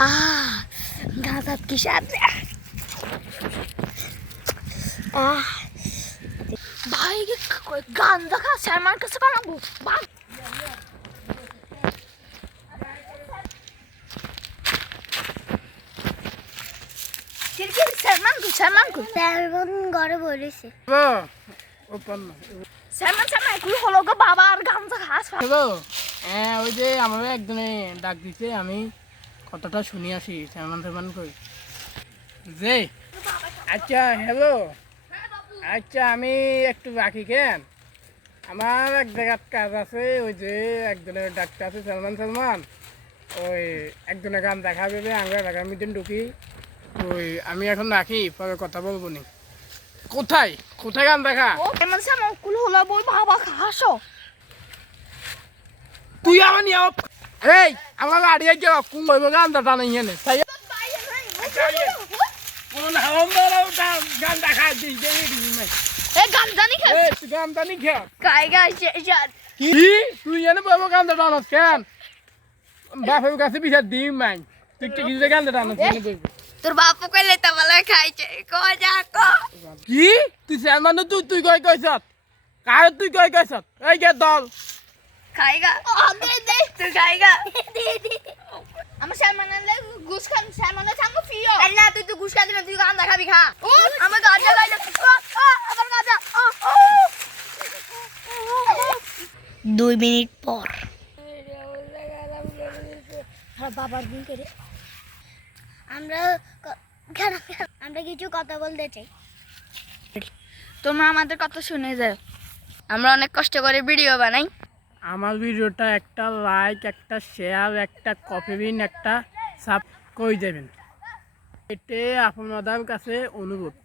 গাঁজাত কি স্বাদ ভাই গাঞ্জা খা শর্মার কাছে বানাবো শর্মান ঘরে বলেছে হলো গো বাবা আর গাঞ্জা খাস হ্যাঁ ওই যে আমার একজনে ডাক দিছে আমি কতটা শুনি আসি সালমান কই যে আচ্ছা হ্যালো আচ্ছা আমি একটু রাখি কেন আমার এক জায়গার কাজ আছে ওই যে একজনের ডাক্তার আছে সালমান ওই একজনের গান দেখা যাবে আমরা ঢাকার মিটিং ঢুকি ওই আমি এখন রাখি পরে কথা বলবো নি কোথায় কোথায় গান দেখা হলো বই বাবা খাসো তুই আমার নিয়ে এই আমার আড়িয়ে যাও কোন বইব গান দাটা নাই এনে তাই গান দেখা দিই এ গাঞ্জানি খা তুই গান জানি খা কাইগা কি তুই এনে বইব গান দাটা আনস কেন বাপের কাছে বিচার দিই মাই তুই কি গান দাটা আনস এনে বইব তোর বাপ কইলে তা বলে খাইছে কো যা কো কি তুই সালমান তুই কই কইছত কার তুই কই কইছত এই গে দল খাইগা দে দে তুই খাইগা দে আমার সালমানালে ঘুষ খান সালমানে থামো ফিও আল্লাহ তুই তো ঘুষ খাবি না তুই গান দেখাবি খা আমার গাজা লাইলে আমার গাজা 2 মিনিট পর বাবার দিন করে আমরা কিছু কথা বলতে চাই তোমরা আমাদের কথা শুনে যাও আমরা অনেক কষ্ট করে ভিডিও বানাই আমার ভিডিওটা একটা লাইক একটা শেয়ার একটা কপি বিন একটা সাব করে দেবেন এটাই আপনাদের কাছে অনুরোধ